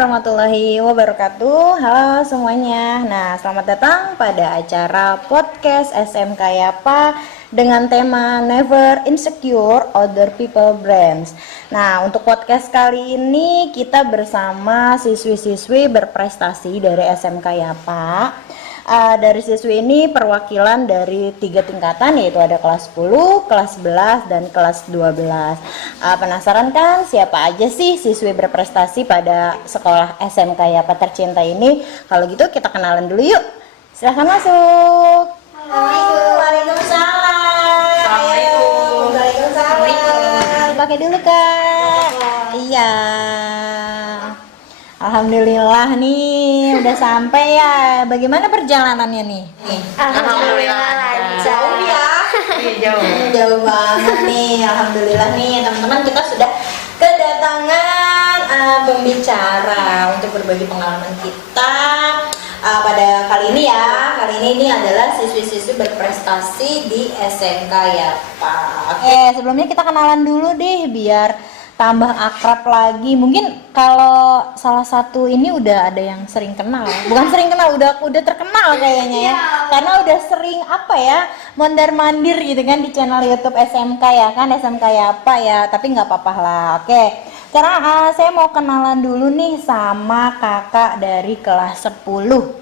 warahmatullahi wabarakatuh. Halo semuanya. Nah, selamat datang pada acara podcast SMK Yapa dengan tema Never Insecure Other People Brands. Nah, untuk podcast kali ini kita bersama siswi-siswi berprestasi dari SMK Yapa. Dari siswi ini perwakilan dari 3 tingkatan, yaitu ada kelas 10, kelas 11, dan kelas 12. Penasaran kan siapa aja sih siswi berprestasi pada sekolah SMK Yapa tercinta ini? Kalau gitu kita kenalan dulu yuk. Silahkan masuk. Waalaikumsalam. Waalaikumsalam. Pakai dulu Kak. Iya. Alhamdulillah nih udah sampai ya. Bagaimana perjalanannya nih? Alhamdulillah lancar. Jauh ya? Jauh banget nih. Alhamdulillah nih teman-teman, kita sudah kedatangan pembicara untuk berbagi pengalaman kita pada kali ini ya. Kali ini adalah siswi-siswi berprestasi di SMK Yapa. Oke, sebelumnya kita kenalan dulu deh biar tambah akrab lagi. Mungkin kalau salah satu ini udah ada yang sering kenal, bukan sering kenal, udah terkenal kayaknya ya, karena udah sering mondar-mandir gitu kan di channel YouTube SMK ya kan, SMK Yapa ya. Tapi nggak apa-apa lah. Oke, sekarang saya mau kenalan dulu nih sama kakak dari kelas 10.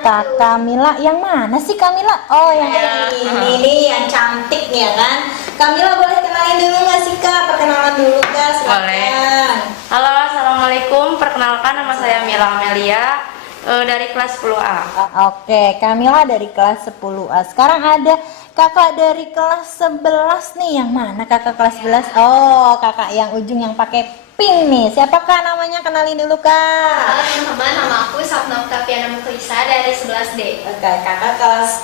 Kakak Mila, yang mana sih Kak Mila? Oh, yang ini yang cantik nih ya kan. Kak Mila, boleh kenalin dulu nggak sih Kak? Perkenalan dulu Kak, silakan. Boleh. Halo, assalamualaikum. Perkenalkan, nama saya Mila Amelia dari kelas 10A. Oke, Kak Mila dari kelas 10A. Sekarang ada kakak dari kelas 11 nih. Yang mana kakak kelas 11? Oh, kakak yang ujung yang pakai pink nih. Siapakah namanya? Kenalin dulu Kak. Halo teman-teman, nama aku Sapna Oktaviana Muklisa dari 11D. Oke,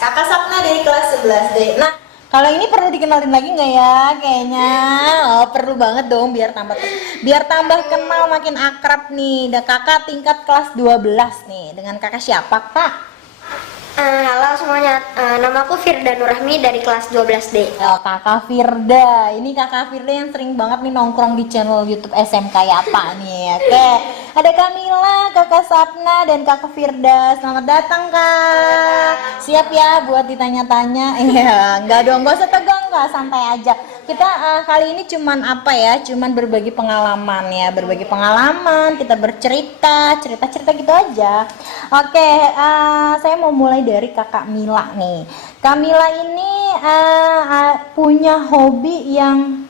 kakak Sapna dari kelas 11D. Nah, kalau ini perlu dikenalin lagi nggak ya? Kayaknya perlu banget dong biar tambah kenal, makin akrab nih. Dan kakak tingkat kelas 12 nih. Dengan kakak siapa Kak? Halo semuanya, nama aku Firda Nurrahmi dari kelas 12D. Oh, kakak Firda. Ini kakak Firda yang sering banget nih nongkrong di channel YouTube SMK Yapa nih. Oke, ada Kamila, kakak Sapna, dan kakak Firda. Selamat datang Kak. Siap ya buat ditanya-tanya? Iya, nggak dong, nggak usah tegang Kak, santai aja. Kita kali ini cuman berbagi pengalaman ya, kita bercerita, cerita gitu aja. Oke, saya mau mulai dari kakak Mila nih. Kak Mila ini punya hobi yang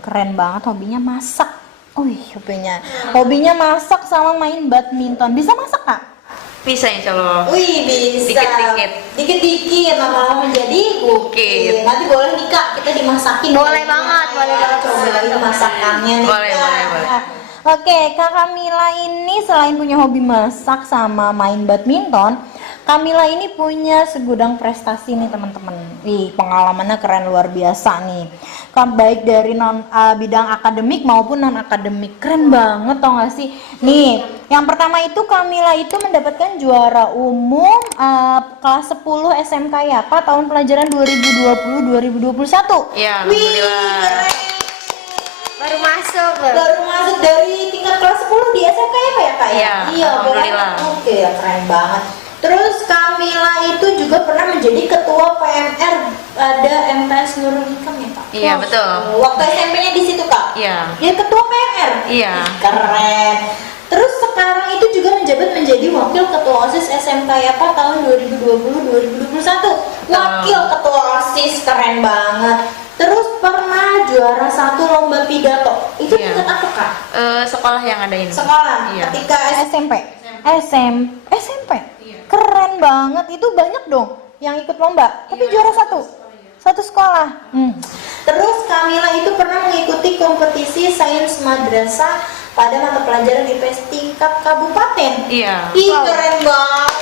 keren banget, hobinya masak. Hobinya masak sama main badminton. Bisa masak Kak? Bisa insya Allah. Wih, bisa. Dikit-dikit lama-lama menjadi bukit. Nanti boleh nih Kak, kita dimasakin. Boleh banget. Cobain masakannya nih. Boleh. Oke, Kak Mila ini selain punya hobi masak sama main badminton, Kak Mila ini punya segudang prestasi nih teman-teman. Pengalamannya keren luar biasa nih. Baik dari bidang akademik maupun non akademik, keren banget tau gak sih? Nih, yang pertama itu Kak Mila itu mendapatkan juara umum kelas 10 SMK Yapa tahun pelajaran 2020-2021. Iya, Wih, alhamdulillah. keren. Baru masuk Dari tingkat kelas 10 di SMK Yapa ya Kak ya? Iya, alhamdulillah. Oke, keren banget. Terus Kamila itu juga pernah menjadi ketua PMR pada MTS Nurul Hikam ya Kak? Iya, betul. Waktu SMP-nya di situ Kak? Iya. Dia ketua PMR? Iya. Keren. Terus sekarang itu juga menjadi wakil ketua OSIS SMK Yapa tahun 2020-2021. Wakil ketua OSIS, keren banget. Terus pernah juara 1 lomba pidato. Itu tingkat apa Kak? Sekolah yang ada ini. Sekolah. Iya. Ketika SMP. SMP. Keren banget. Itu banyak dong yang ikut lomba. Tapi juara 1 sekolah. Terus Kamila itu pernah mengikuti kompetisi sains madrasah pada mata pelajaran IPS tingkat kabupaten. Iya. Keren banget.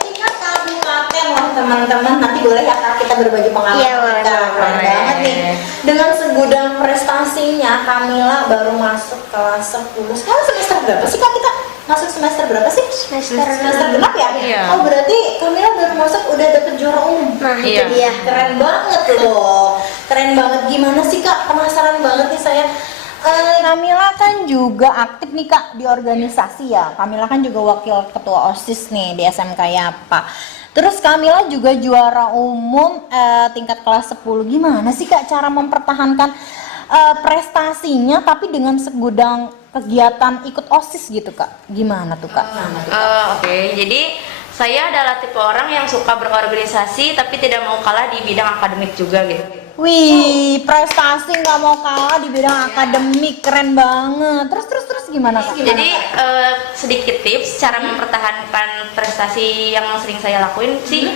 Tingkat kabupaten loh teman-teman. Nanti boleh ya Kak kita berbagi pengalaman. Iya, boleh. Keren banget nih. Dengan segudang prestasinya, Kamila baru masuk kelas 10. Sekarang semester berapa sih Kak kita? Masuk semester berapa sih? Semester genap ya? Iya. Oh, berarti Kamila baru masuk udah dapet juara umum. Nah, Iya. itu dia. Keren banget loh. Keren banget. Gimana sih Kak? Penasaran banget nih saya. Kamila kan juga aktif nih Kak di organisasi ya. Kamila kan juga wakil ketua OSIS nih di SMK Yapa. Terus Kamila juga juara umum tingkat kelas 10. Gimana sih Kak cara mempertahankan prestasinya tapi dengan segudang kegiatan ikut OSIS gitu Kak? Gimana tuh Kak? Oke, jadi saya adalah tipe orang yang suka berorganisasi tapi tidak mau kalah di bidang akademik juga gitu. Wih, prestasi nggak mau kalah di bidang akademik, keren banget. Terus gimana Kak? Jadi sedikit tips cara mempertahankan prestasi yang sering saya lakuin sih.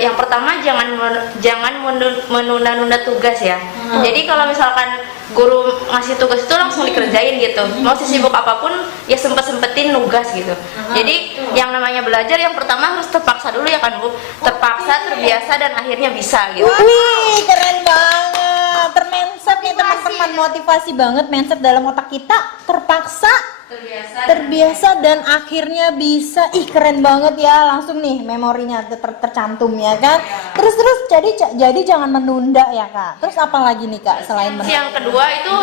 Yang pertama jangan menunda-nunda tugas ya. Jadi kalau misalkan guru ngasih tugas itu langsung dikerjain gitu. Mau sesibuk apapun ya sempetin nugas gitu. Jadi yang namanya belajar yang pertama harus terpaksa dulu ya kan Bu. Terpaksa, terbiasa dan akhirnya bisa gitu. Wih, keren banget. Termindset nih teman-teman, motivasi banget mindset dalam otak kita. Terpaksa, terbiasa dan akhirnya bisa. Ih, keren banget ya. Langsung nih memorinya tercantum ya kan. Terus jadi jangan menunda ya Kak. Terus apa lagi nih Kak selain menunda? Yang kedua itu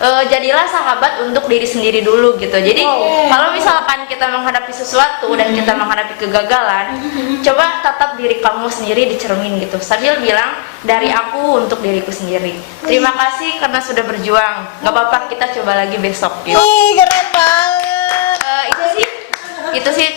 jadilah sahabat untuk diri sendiri dulu gitu. Jadi kalau misalkan kita menghadapi sesuatu dan kita menghadapi kegagalan, coba tatap diri kamu sendiri di cermin gitu. Sambil bilang dari aku untuk diriku sendiri. Terima kasih karena sudah berjuang. Gak apa-apa, kita coba lagi besok gitu. Ih, keren banget. Itu sih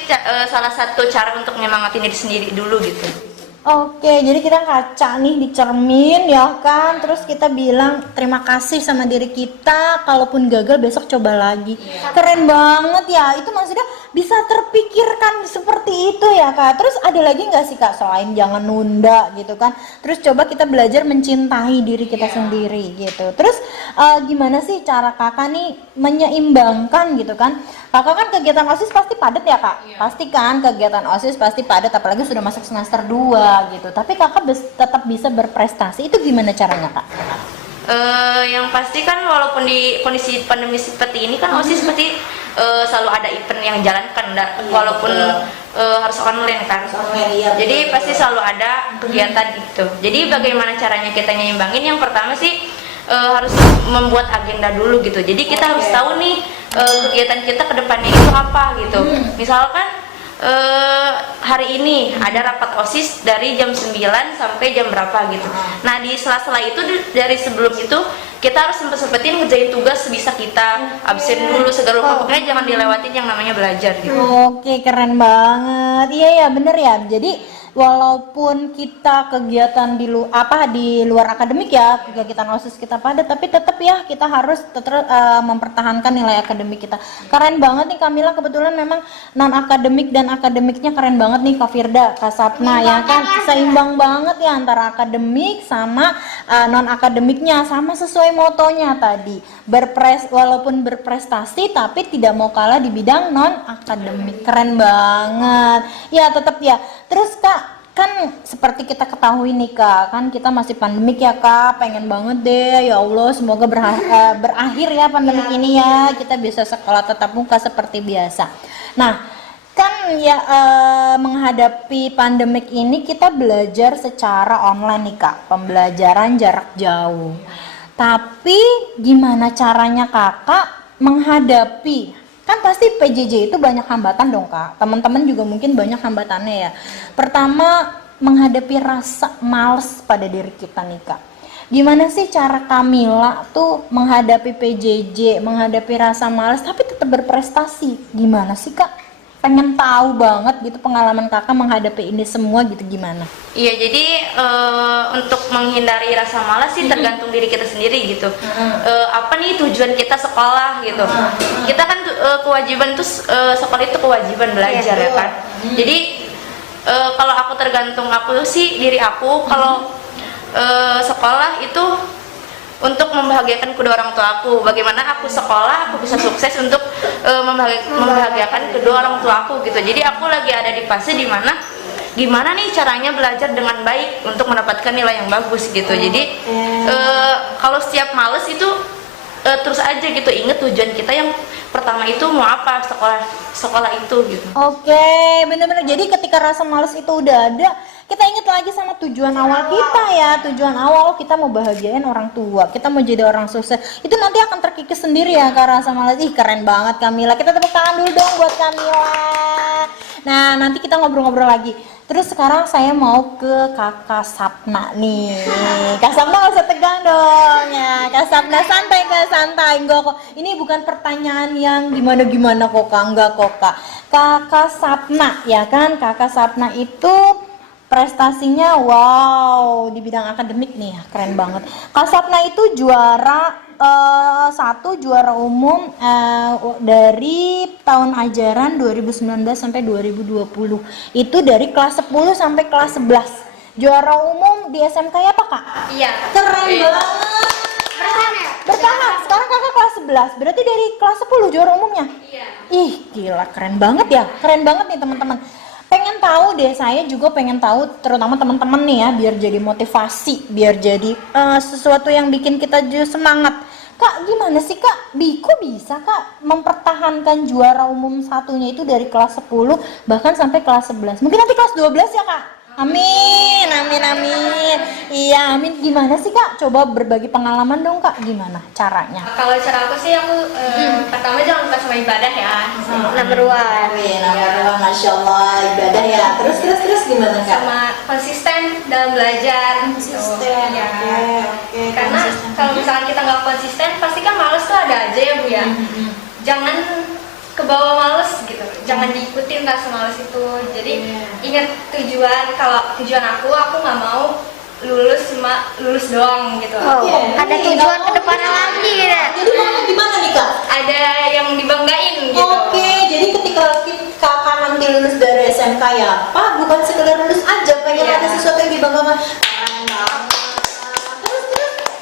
salah satu cara untuk nyemangatin diri sendiri dulu gitu. Oke, jadi kita kaca nih di cermin ya kan. Terus kita bilang terima kasih sama diri kita. Kalaupun gagal besok coba lagi. Keren banget ya. Itu maksudnya bisa terpikirkan seperti itu ya Kak. Terus ada lagi nggak sih Kak selain jangan nunda gitu kan. Terus coba kita belajar mencintai diri kita sendiri gitu. Terus gimana sih cara Kakak nih menyeimbangkan gitu kan. Kakak kan kegiatan OSIS pasti padat ya Kak. Pasti kan kegiatan OSIS pasti padat apalagi sudah masuk semester 2 gitu. Tapi Kakak tetap bisa berprestasi. Itu gimana caranya Kak? Yang pasti kan walaupun di kondisi pandemi seperti ini kan OSIS pasti selalu ada event yang jalankan walaupun harus online kan. Jadi pasti selalu ada kegiatan itu. Jadi bagaimana caranya kita nyimbangin? Yang pertama sih harus membuat agenda dulu gitu. Jadi kita harus tahu nih kegiatan kita ke depannya itu apa gitu. Misalkan hari ini ada rapat OSIS dari jam 9 sampai jam berapa gitu. Nah di sela-sela itu dari sebelum itu kita harus sempetin ngerjain tugas sebisa kita, absen dulu segala rupa, pokoknya jangan dilewatin yang namanya belajar gitu. Oke, keren banget. Iya ya, bener ya. Jadi walaupun kita kegiatan di luar akademik ya, kegiatan OSIS kita padat, tapi tetap ya kita harus tetap mempertahankan nilai akademik kita. Keren banget nih Kamila, kebetulan memang non akademik dan akademiknya keren banget nih Kak Firda, Kak Sapna ya kan, seimbang banget ya antara akademik sama non akademiknya, sama sesuai motonya tadi. Walaupun berprestasi tapi tidak mau kalah di bidang non akademik. Keren banget. Ya tetap ya. Terus Kak, kan seperti kita ketahui nih Kak, kan kita masih pandemik ya Kak, pengen banget deh ya Allah semoga berakhir ya pandemik ini ya, kita bisa sekolah tatap muka seperti biasa. Nah kan ya menghadapi pandemik ini kita belajar secara online nih Kak, pembelajaran jarak jauh. Tapi gimana caranya Kakak menghadapi, kan pasti PJJ itu banyak hambatan dong Kak, teman-teman juga mungkin banyak hambatannya ya. Pertama, menghadapi rasa males pada diri kita nih Kak. Gimana sih cara Kamila tuh menghadapi PJJ, menghadapi rasa males tapi tetap berprestasi? Gimana sih Kak? Pengen tahu banget gitu pengalaman Kakak menghadapi ini semua gitu, gimana? Iya, jadi untuk menghindari rasa malas sih tergantung diri kita sendiri gitu. Apa nih tujuan kita sekolah gitu. Kita kan kewajiban tuh sekolah itu kewajiban belajar ya kan. Jadi kalau aku tergantung aku sih diri aku, kalau sekolah itu untuk membahagiakan kedua orang tua aku. Bagaimana aku sekolah, aku bisa sukses untuk membahagiakan kedua orang tua aku gitu. Jadi aku lagi ada di fase dimana gimana nih caranya belajar dengan baik untuk mendapatkan nilai yang bagus gitu. Jadi kalau setiap males itu terus aja gitu, inget tujuan kita yang pertama itu mau apa, sekolah itu gitu. Oke, bener-bener. Jadi ketika rasa males itu udah ada, kita ingat lagi sama tujuan awal kita ya. Tujuan awal kita mau bahagiain orang tua, kita mau jadi orang sukses. Itu nanti akan terkikis sendiri ya Kak Rasa Malas. Ih keren banget Kamila. Kita tepuk tangan dulu dong buat Kamila. Nah nanti kita ngobrol-ngobrol lagi. Terus sekarang saya mau ke Kakak Sapna nih. Kak Sapna nggak usah tegang dong ya. Kak Sapna santai Kak, santai. Enggak kok. Ini bukan pertanyaan yang gimana-gimana kok Kak. Enggak kok Kak. Kakak Sapna ya kan. Kakak Sapna itu prestasinya wow di bidang akademik nih, keren banget. Kak Sapna itu juara juara umum dari tahun ajaran 2019 sampai 2020. Itu dari kelas 10 sampai kelas 11. Juara umum di SMK ya apa Kak? Iya. Keren banget. Bertahan. Sekarang Kakak kelas 11. Berarti dari kelas 10 juara umumnya? Iya. Ih, gila keren banget ya. Keren banget nih teman-teman. Pengen tahu deh, saya juga pengen tahu terutama teman-teman nih ya, biar jadi motivasi, biar jadi sesuatu yang bikin kita juga semangat. Kak, gimana sih Kak? Kok bisa Kak mempertahankan juara umum satunya itu dari kelas 10 bahkan sampai kelas 11? Mungkin nanti kelas 12 ya Kak? Amin, amin, amin. Iya, amin. Gimana sih Kak? Coba berbagi pengalaman dong Kak, gimana caranya? Kalau cara aku sih pertama jangan lupa sama ibadah ya. Number one. Masya Allah, ibadah ya. Terus gimana Kak? Sama konsisten dalam belajar. Konsisten, Ya. oke. Karena kalau misalnya kita nggak konsisten, pasti kan males tuh ada aja ya Bu ya. Jangan kebawa males gitu, jangan diikutin rasa males itu. Jadi ingat tujuan. Kalau tujuan aku nggak mau lulus doang gitu. Oh, ada tujuan ke depannya lagi ya. Jadi maunya gimana nih Kak? Ada yang dibanggain gitu. Oke, jadi ketika Kakak nanti lulus dari SMK ya Pak, bukan sekedar lulus aja, pengen Iya. ada sesuatu yang dibanggakan. Keren banget. Terus,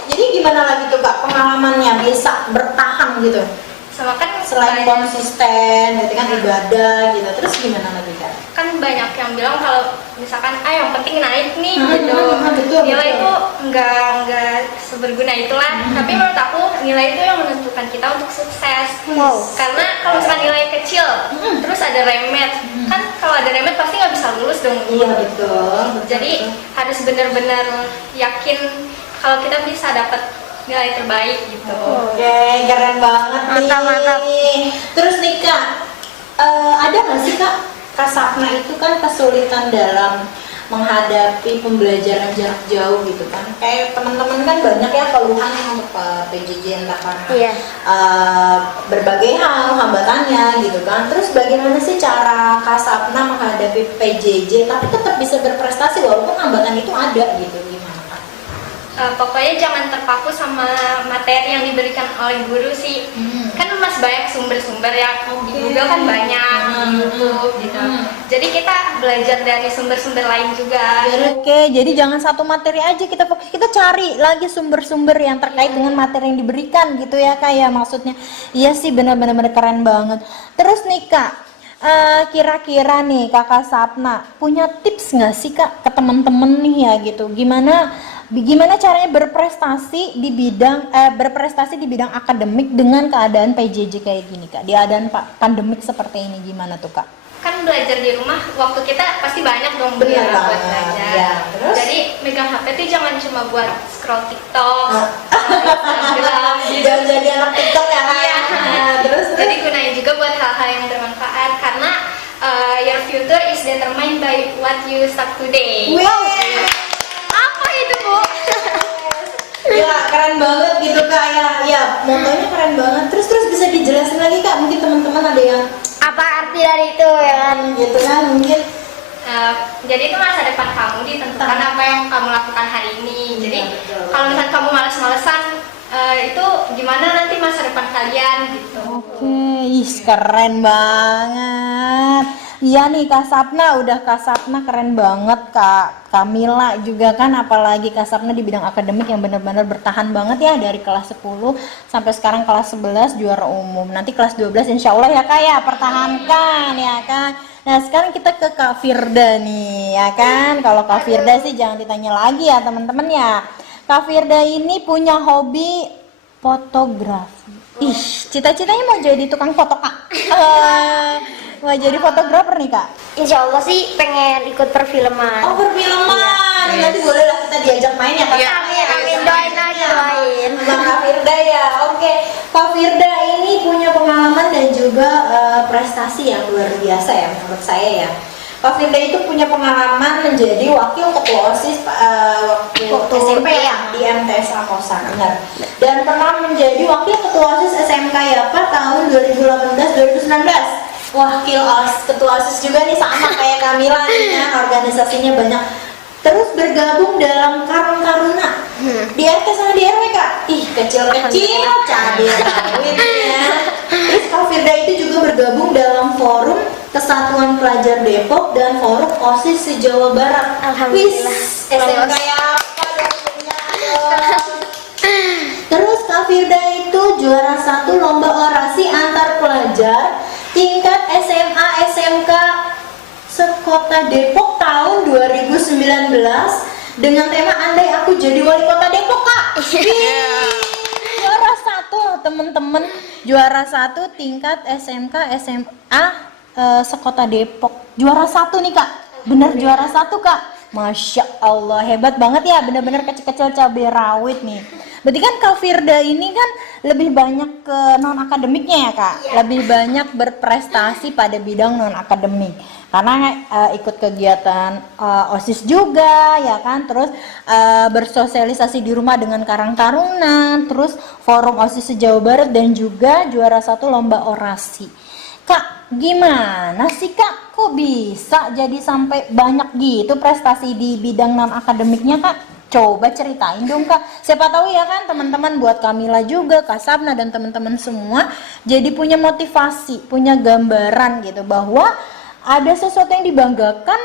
jadi gimana lagi tuh Kak pengalamannya bisa bertahan gitu? Sama kan Selain konsisten, berarti kan ibadah gitu. Terus gimana lagi Kak? kan banyak yang bilang kalau misalkan yang penting naik nih gitu. Betul, Nilai betul. itu enggak seberguna itulah. Tapi menurut aku nilai itu yang menentukan kita untuk sukses. Wow. Karena kalau misalkan nilai kecil, terus ada remet, kan kalau ada remet pasti nggak bisa lulus dong. Iya betul. Jadi harus benar-benar yakin kalau kita bisa dapat nilai terbaik gitu. Oke, keren banget nih. Mantap. Terus nih Kak, ada nggak sih Kak Sapna itu kan kesulitan dalam menghadapi pembelajaran jarak jauh gitu kan? Kayak teman-teman kan banyak ya keluhan untuk PJJ entah karena Iya. berbagai hal hambatannya gitu kan. Terus bagaimana sih cara Kak Sapna menghadapi PJJ tapi tetap bisa berprestasi walaupun hambatan itu ada gitu? Gimana Kak? Pokoknya jangan terpaku sama materi yang diberikan oleh guru sih. Kan masih banyak sumber-sumber ya, di Google kan banyak, di YouTube gitu. Jadi kita belajar dari sumber-sumber lain juga. Oke, jadi jangan satu materi aja kita fokus, kita cari lagi sumber-sumber yang terkait dengan materi yang diberikan gitu ya Kak ya, maksudnya. Iya sih benar-benar keren banget. Terus nih Kak, kira-kira nih Kakak Sapna punya tips nggak sih Kak ke teman-teman nih ya gitu? Gimana caranya berprestasi di bidang akademik dengan keadaan PJJ kayak gini Kak? Di keadaan pandemik seperti ini gimana tuh Kak? Kan belajar di rumah, waktu kita pasti banyak dong Bener buat banget, belajar. ya. Terus? Jadi megang HP tuh jangan cuma buat scroll TikTok, Instagram gitu. Jangan jadi anak TikTok ya Kak? Iya. Terus? Jadi gunain juga buat hal-hal yang bermanfaat karena your future is determined by what you start today. Wow. Apa itu Bu? Ya keren banget gitu Kak ya motonya keren banget. Terus bisa dijelasin lagi Kak, mungkin teman-teman ada yang Apa arti dari itu ya kan? gitu kan mungkin. Jadi itu masa depan kamu ditentukan apa yang kamu lakukan hari ini. Jadi betul. kalau misalnya kamu males-malesan itu gimana nanti masa depan kalian gitu. Oke, keren banget. Iya nih Kak Sapna, udah Kak Sapna keren banget Kak Kamila juga kan, apalagi Kak Sapna di bidang akademik yang benar-benar bertahan banget ya dari kelas 10 sampai sekarang kelas 11 juara umum. Nanti kelas 12 insya Allah ya Kak ya, pertahankan ya kan. Nah sekarang kita ke Kak Firda nih ya kan. Kalau Kak Firda sih jangan ditanya lagi ya teman-teman ya. Kak Firda ini punya hobi fotografi. Cita-citanya mau jadi tukang foto Kak. Wah, jadi fotografer nih Kak? Insya Allah sih pengen ikut perfilman. Oh, perfilman. Nanti boleh lah kita diajak main ya Kak? Iya. Amin, doain aja, doain. Sama Kak Firda ya. Oke, Kak Firda ini punya pengalaman dan juga prestasi yang luar biasa ya menurut saya ya. Kak Firda itu punya pengalaman menjadi wakil ketua OSIS waktu SMP ya di MTS Akosa, benar. Dan pernah menjadi wakil ketua OSIS SMK Yapa tahun 2018-2019. Wakil ketua OSIS juga nih sama kayak Kamila nih ya, organisasinya banyak. Terus bergabung dalam Karang Taruna di RT sama di RW Kak. Ih, kecil-kecil cabai rawit ya. Terus Kak Firda itu juga bergabung dalam forum Kesatuan Pelajar Depok dan forum OSIS se-Jawa Barat. Alhamdulillah. Wis, SMK apa dong? Terus Kak Firda itu juara 1 lomba orasi antar pelajar tingkat SMA SMK sekota Depok tahun 2019 dengan tema Andai Aku Jadi Wali Kota Depok Kak. Juara 1 loh temen-temen, juara 1 tingkat SMK SMA sekota Depok. Juara 1 nih Kak, bener juara 1 Kak. Masya Allah, hebat banget ya, bener-bener kecil-kecil cabai rawit nih. Berarti kan Kak Firda ini kan lebih banyak ke non-akademiknya ya Kak? Lebih banyak berprestasi pada bidang non-akademik. Karena ikut kegiatan OSIS juga ya kan, terus bersosialisasi di rumah dengan Karang Taruna, terus forum OSIS se-Jawa Barat dan juga juara 1 lomba orasi. Kak, gimana sih Kak? Kok bisa jadi sampai banyak gitu prestasi di bidang non-akademiknya Kak? Coba ceritain dong Kak. Siapa tahu ya kan teman-teman, buat Kamila juga, Kak Sapna dan teman-teman semua jadi punya motivasi, punya gambaran gitu bahwa ada sesuatu yang dibanggakan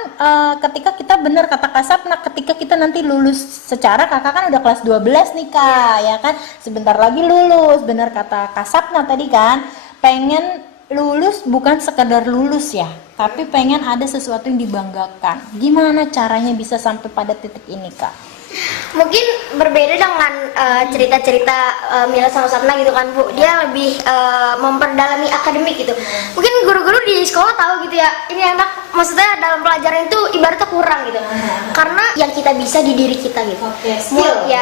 ketika kita, benar kata Kak Sapna, ketika kita nanti lulus. Secara kakak kan udah kelas 12 nih Kak, ya kan? Sebentar lagi lulus, benar kata Kak Sapna tadi kan, pengen lulus bukan sekedar lulus ya, tapi pengen ada sesuatu yang dibanggakan. Gimana caranya bisa sampai pada titik ini Kak? Mungkin berbeda dengan cerita-cerita Mila sama Sapna gitu kan Bu. Dia lebih memperdalami akademik gitu. Mungkin guru-guru di sekolah tahu gitu ya, ini anak maksudnya dalam pelajaran itu ibaratnya kurang gitu. Karena yang kita bisa di diri kita gitu.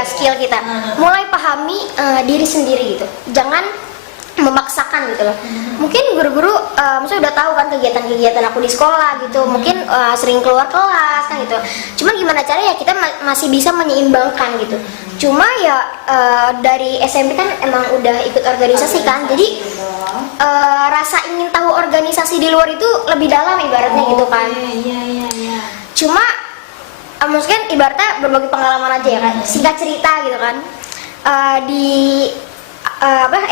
Skill kita. Mulai pahami diri sendiri gitu. Jangan memaksakan gitu loh. Mungkin guru-guru maksudnya udah tahu kan kegiatan-kegiatan aku di sekolah gitu, mungkin sering keluar kelas kan gitu. Cuma gimana caranya ya kita masih bisa menyeimbangkan gitu. Cuma ya dari SMP kan emang udah ikut organisasi kan, jadi rasa ingin tahu organisasi di luar itu lebih dalam ibaratnya gitu kan. Cuma maksudnya ibaratnya berbagi pengalaman aja ya kan, singkat cerita gitu kan. Di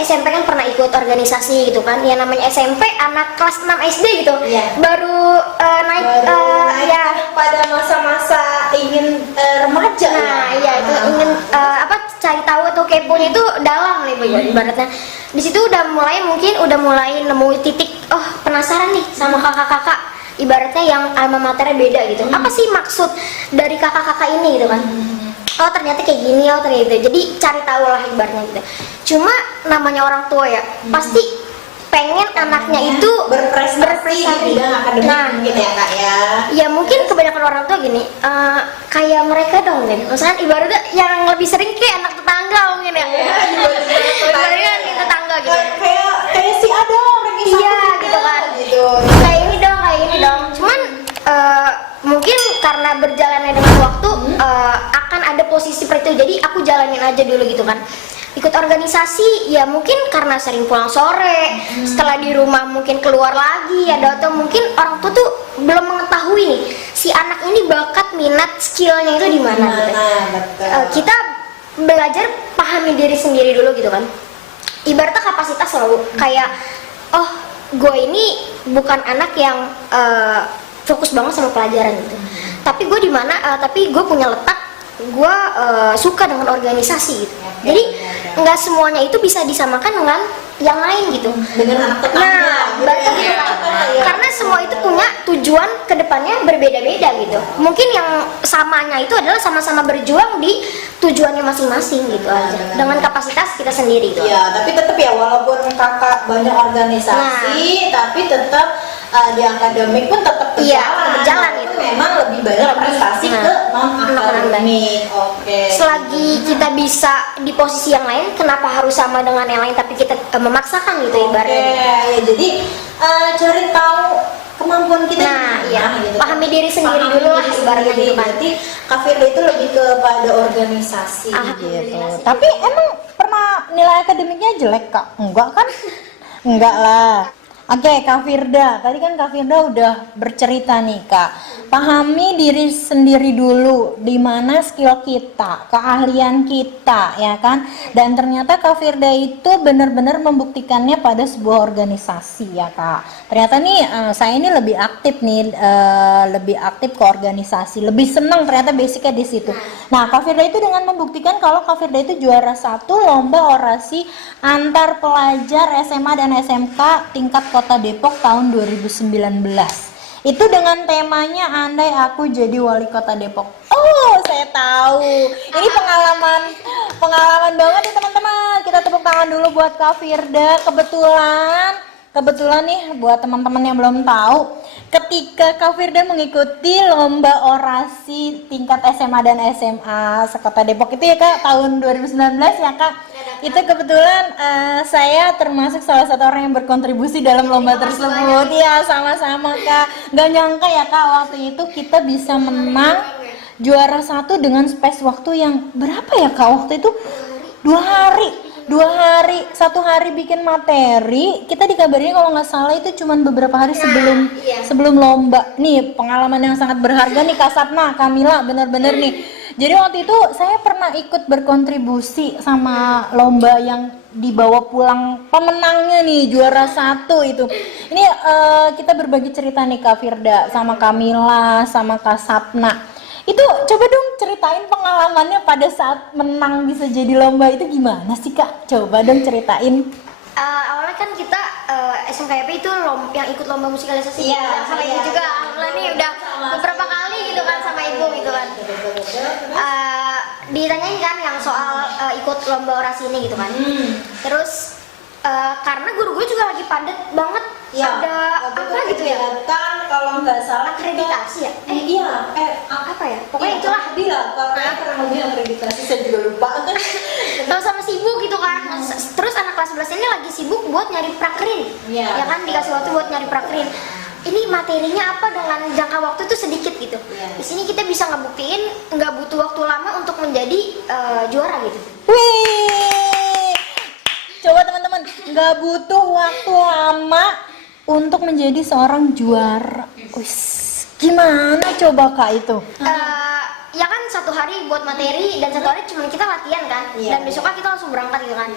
SMP kan pernah ikut organisasi gitu kan, ya namanya SMP anak kelas 6 SD gitu, baru naik ya pada masa-masa ingin remaja. Nah ya itu ingin cari tahu atau keponya itu dalam nih ibaratnya. Di situ udah mulai nemu titik, oh penasaran nih sama kakak-kakak ibaratnya yang alma maternya beda gitu. Apa sih maksud dari kakak-kakak ini gitu kan? Oh ternyata kayak gini, oh ternyata jadi cari tahu lah ibaratnya gitu. Cuma namanya orang tua ya pasti pengen anaknya itu berprestasi di bidang akademik gitu ya Kak ya. Ya mungkin kebanyakan orang tua gini, kayak mereka dong kan, misalnya ibaratnya yang lebih sering kayak anak tetangga mungkin ya. Ibaratnya anak tetangga gitu. Kayak si A dong, iya gitu kan. Kayak ini dong. Cuman mungkin karena berjalannya dengan waktu akan ada posisi seperti itu, jadi aku jalanin aja dulu gitu kan. Ikut organisasi ya mungkin karena sering pulang sore, setelah di rumah mungkin keluar lagi atau mungkin orang tua tuh belum mengetahui nih si anak ini bakat, minat, skillnya itu di mana gitu. Kita belajar pahami diri sendiri dulu gitu kan. Ibaratnya kapasitas loh, kayak oh gue ini bukan anak yang fokus banget sama pelajaran gitu. Tapi gue di mana? Tapi gue punya letak, gue suka dengan organisasi gitu. Jadi nggak semuanya itu bisa disamakan dengan yang lain gitu. Dengan anak tetangga. Berarti gitu kan. Karena semua itu punya tujuan kedepannya berbeda-beda gitu. Mungkin yang samanya itu adalah sama-sama berjuang di tujuannya masing-masing gitu aja. Dengan kapasitas kita sendiri gitu. Iya, tapi tetap ya walaupun kakak banyak organisasi, tapi tetap di akademik pun tetap berjalan itu gitu. memang lebih banyak prestasi ke non akademik. Oke. Selagi kita bisa di posisi yang lain, kenapa harus sama dengan yang lain tapi kita memaksakan gitu ibaratnya. Ya, jadi cari tahu kemampuan kita gitu. Pahami diri sendiri dulu lah ibaratnya gitu kan. Berarti Kak Firda itu lebih kepada organisasi gitu. Tapi emang pernah nilai akademiknya jelek Kak? Enggak kan? Enggak lah. Oke, Kak Firda, tadi kan Kak Firda udah bercerita nih Kak. Pahami diri sendiri dulu, di mana skill kita, keahlian kita, ya kan? Dan ternyata Kak Firda itu benar-benar membuktikannya pada sebuah organisasi ya Kak. Ternyata nih saya ini lebih aktif nih, lebih aktif ke organisasi, lebih senang ternyata basicnya di situ. Nah, Kak Firda itu dengan membuktikan kalau Kak Firda itu juara 1 lomba orasi antar pelajar SMA dan SMK tingkat Kota Depok tahun 2019. Itu dengan temanya andai aku jadi wali kota Depok. Oh, saya tahu. Ini pengalaman banget ya teman-teman. Kita tepuk tangan dulu buat Kak Firda. Kebetulan nih buat teman-teman yang belum tahu, ketika Kak Firda mengikuti lomba orasi tingkat SMA dan SMA sekota Depok itu ya Kak, tahun 2019 ya Kak. Itu kebetulan saya termasuk salah satu orang yang berkontribusi dalam lomba tersebut. Iya, sama-sama Kak. Gak nyangka ya Kak, waktu itu kita bisa menang juara 1 dengan space waktu yang berapa ya Kak? Waktu itu 2 hari, 1 hari bikin materi. Kita dikabarin kalau nggak salah itu cuman beberapa hari sebelum lomba. Nih pengalaman yang sangat berharga nih Kak Sapna, Kamila, bener-bener nih. Jadi waktu itu saya pernah ikut berkontribusi sama lomba yang dibawa pulang pemenangnya nih, juara 1 itu. Ini kita berbagi cerita nih Kak Firda sama Kamila sama Kak Sapna. Itu coba dong ceritain pengalamannya pada saat menang bisa jadi lomba itu gimana sih Kak? Coba dong ceritain. Awalnya kan kita SMKYP itu yang ikut lomba musikalisasi sama ibu juga. Alhamdulillah nih udah beberapa kali gitu kan sama ibu gitu kan. Ditanyain kan yang soal ikut lomba orasi ini gitu kan. Terus karena guru-guru juga lagi padat banget, ada apa gitu ya? Kan kalau nggak salah akreditasi ya? Apa ya? Pokoknya itulah. Kalau saya pernah bilang akreditasi, saya juga lupa. Sama sibuk gitu kan. Terus anak kelas 11 ini lagi sibuk buat nyari prakerin. Ya kan, dikasih waktu buat nyari prakerin. Ini materinya apa dengan jangka waktu itu sedikit gitu. Di sini kita bisa ngebuktiin nggak butuh waktu lama untuk menjadi juara gitu. Wih, coba teman-teman, nggak butuh waktu lama untuk menjadi seorang juara. Wih, gimana coba Kak itu? Ya kan 1 hari buat materi dan 1 hari cuma kita latihan kan, dan besoknya kita langsung berangkat gitu kan.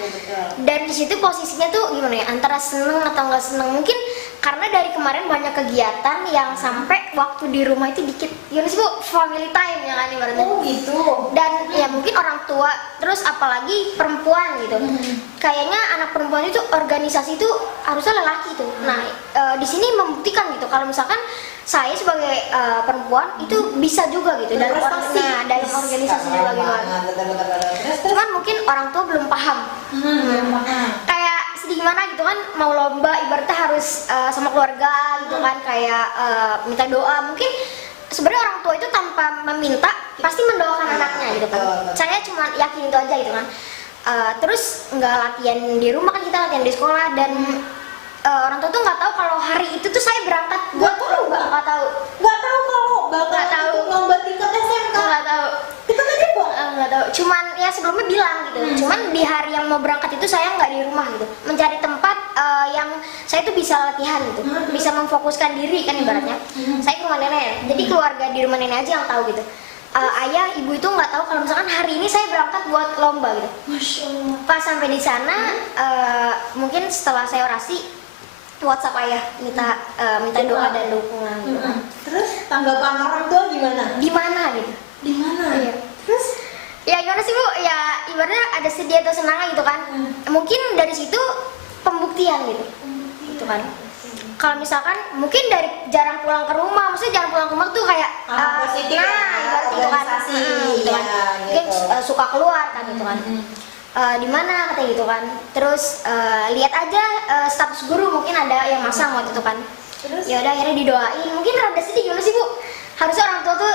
Dan di situ posisinya tuh gimana ya, antara seneng atau nggak seneng, mungkin karena dari kemarin banyak kegiatan yang sampai waktu di rumah itu dikit. Gimana sih Bu, family time ya kan ibaratnya. Oh gitu. Dan ya mungkin orang tua, terus apalagi perempuan gitu. Kayaknya anak perempuan itu organisasi itu harusnya lelaki tuh. Nah di sini membuktikan gitu kalau misalkan saya sebagai perempuan itu bisa juga gitu, dan dalam organisasi juga gitu. Cuman mungkin orang tua belum paham. Kayak sedih gimana gitu kan, mau lomba ibaratnya harus sama keluarga gitu kan, kayak minta doa. Mungkin sebenarnya orang tua itu tanpa meminta pasti mendoakan anaknya gitu kan. Saya cuma yakin itu aja gitu kan. Terus nggak latihan di rumah kan, kita latihan di sekolah, dan orang tua tuh nggak tahu kalau hari itu tuh saya berangkat. Nggak tahu kalau bakal lomba tingkat SMK. Nggak tahu. Kita tadi kok nggak tahu. Cuman ya sebelumnya bilang gitu. Cuman di hari yang mau berangkat itu saya nggak di rumah gitu. Mencari tempat yang saya tuh bisa latihan gitu. Bisa memfokuskan diri kan ibaratnya. Saya ke rumah nenek. Jadi keluarga di rumah nenek aja yang tahu gitu. Ayah, ibu itu nggak tahu kalau misalkan hari ini saya berangkat buat lomba gitu. Masya Allah. Pas sampai di sana, mungkin setelah saya orasi, WhatsApp ayah minta doa dan dukungan gitu kan. Terus tanggapan orang tua gimana? Di mana gitu? Di mana? Iya. Terus Ya gimana sih Bu? Ya ibaratnya ada sedih atau senang gitu kan. Mungkin dari situ pembuktian gitu. Gitu kan. Kalau misalkan mungkin dari jarang pulang ke rumah, maksudnya jarang pulang ke rumah tuh kayak positif ibarat gitu kan. Gitu kan. Mungkin suka keluar kan gitu kan. Di mana katanya gitu kan. Terus lihat aja status guru, mungkin ada yang masang waktu itu kan. Terus? Ya udah akhirnya didoain. Mungkin rada sedih gimana sih Bu? Harusnya orang tua tuh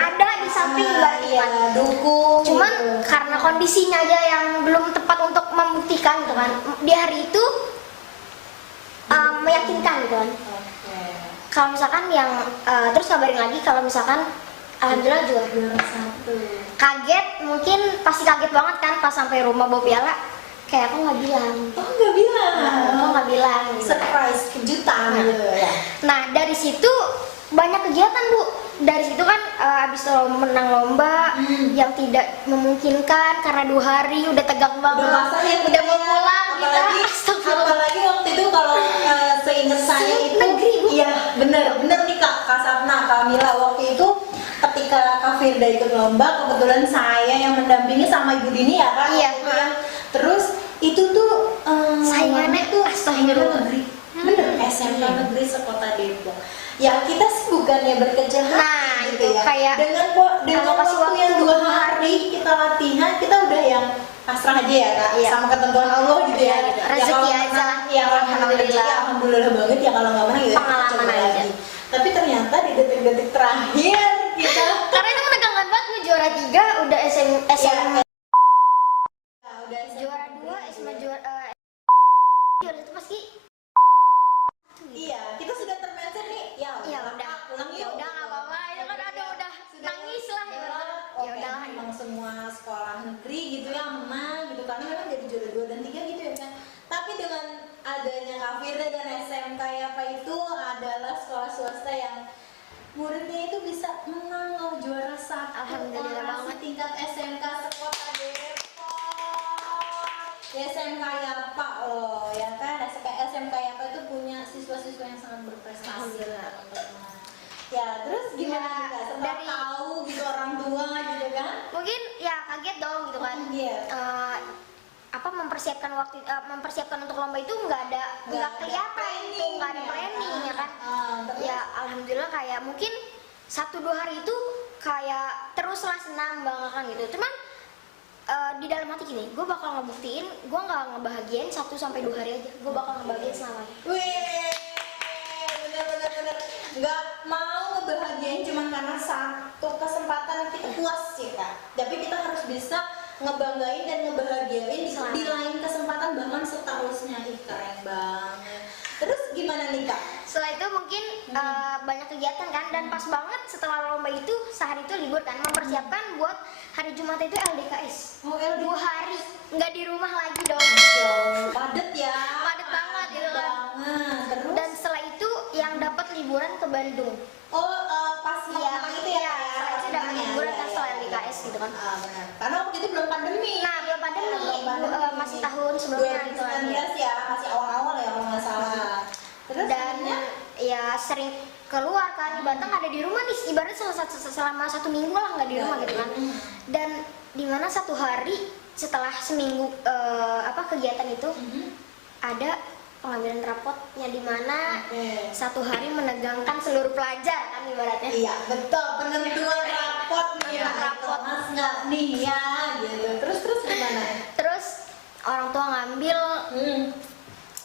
ada di samping ibaratnya. Iya, dukung. Cuman gitu. karena kondisinya aja yang belum tepat untuk membuktikan gitu kan. Di hari itu meyakinkan gitu kan. Oke. Kalau misalkan yang terus ngabarin lagi kalau misalkan alhamdulillah juara. Juara 1. Kaget, mungkin pasti kaget banget kan pas sampai rumah bawa piala. Kayak aku nggak bilang. Oh, nggak bilang. Aku nggak bilang. Gitu. Surprise, kejutan gitu ya. Nah dari situ banyak kegiatan Bu. Dari situ kan abis menang lomba yang tidak memungkinkan karena 2 hari udah tegang banget. Udah pasang ya, udah mau pulang apalagi, kita. apalagi waktu itu kalau seingat saya itu negeri, Bu. iya bener nih Kak Sapna, Kak Mila waktu itu ketika Kak Firda ikut lomba kebetulan saya yang mendampingi sama Ibu Dini ya Kak. Iya. Waktu itu ya. Terus itu tuh Saingannya tuh astagfirullah. negeri. Bener SMK Negeri Sekota Depok. Ya kita sih bukannya berkecil hati Nah, gitu itu ya. kayak dengan kalau kasih waktu yang waktu 2 hari kita latihan, kita udah yang pasrah aja ya Kak, Iya. sama ketentuan Allah gitu ya. Iya, gitu. Ya Rezeki kalau aja. menang, ya Alhamdulillah. alhamdulillah banget ya, kalau nggak menang ya Pengalaman coba aja. lagi. Tapi ternyata di detik-detik terakhir kita Karena itu menegangkan banget Bu, juara 3 udah SM ya, udah juara 2 SMA juara itu pasti iya, kita sudah termention nih. Ya udah pulang ya udah nggak apa-apa itu kan ada udah nangis lah ya udah ya udah lah memang semua sekolah negeri gitu ya menang gitu karena memang jadi juara 2 dan 3 gitu ya kan. Tapi dengan adanya Kak Firda dan SMK apa itu adalah sekolah swasta yang muridnya itu bisa menang loh, juara 1 Alhamdulillah banget. tingkat SMK Sekota Depok. Ya SMK Yapa loh ya kan, SMK Yapa itu punya siswa-siswa yang sangat berprestasi. Alhamdulillah. teman-teman. Ya terus gimana Ya, nih Kak, setelah dari- tahu gitu orang tua gitu kan? mungkin ya kaget dong gitu kan. Iya. Apa mempersiapkan untuk lomba itu nggak kelihatan planning, itu nggak ada ya planning kan? ya kan. Terus? Ya alhamdulillah kayak mungkin 1-2 hari itu kayak teruslah senang banget kan gitu. Cuman di dalam hati gini, gue bakal ngebuktiin, gue nggak ngebahagiain 1-2 hari aja, gue bakal ngebahagiain selamanya. Wih, bener. Nggak mau ngebahagiain cuma karena satu kesempatan kita puas ya Kak. Tapi kita harus bisa ngebanggain dan ngebahagiain di lain kesempatan bahkan seterusnya. Ih keren banget. Terus gimana nih Kak? Setelah itu mungkin banyak kegiatan kan, dan pas banget setelah lomba itu sehari itu libur kan, mempersiapkan buat hari Jumat itu LDKS. Oh, LDKS. 2 hari nggak di rumah lagi dong. Padet ya. Padet banget gitu kan. Banget. Terus? Dan setelah itu yang dapat liburan ke Bandung. Pas mau Iya, itu ya. iya, setelah itu dapat liburan kan setelah LDKS gitu kan. Benar. Karena waktu itu belum pandemi. Nah, belum pandemi, Belum pandemi. masih tahun sebelumnya gitu kan. 2019 ya, masih awal-awal ya kalau nggak salah. Terus Dan akhirnya? ya sering keluar kan, ibaratnya nggak ada di rumah nih, ibaratnya selama 1 minggu lah nggak di rumah gitu kan. Dan dimana 1 hari setelah seminggu kegiatan itu ada pengambilan rapotnya, dimana 1 hari menegangkan seluruh pelajar kan ibaratnya. Iya betul, penentuan rapot nih ya, Rapot. mas nggak nih ya gitu. Terus gimana? Terus orang tua ngambil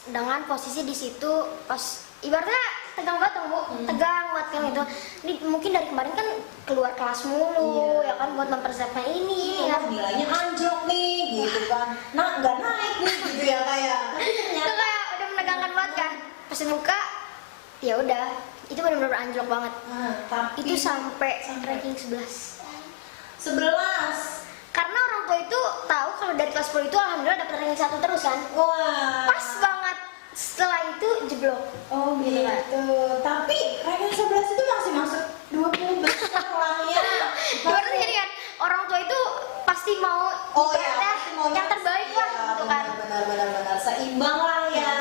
dengan posisi di situ pas ibaratnya tegang banget dong Bu, tegang banget kan itu. Ini mungkin dari kemarin kan keluar kelas mulu Iya. ya kan buat mempersiapkan ini ya. Wah, nilainya anjlok nih gitu kan. Nah nggak naik nih gitu ya kayak. Tapi Itu ternyata kayak udah menegangkan banget kan. Pas buka ya udah, itu benar-benar anjlok banget. tapi Itu sampai sampai ranking 11. 11. Karena orang tua itu tahu kalau dari kelas 10 itu alhamdulillah dapat ranking 1 terus kan. Wah. Pas banget setelah itu jeblok. Oh Gitu kan. gitu. Tapi ranking 11 itu masih masuk 20 besar lah ya. Ibaratnya jadi kan orang tua itu pasti mau ibaratnya yang terbaik lah gitu kan. Benar. Seimbang lah ya.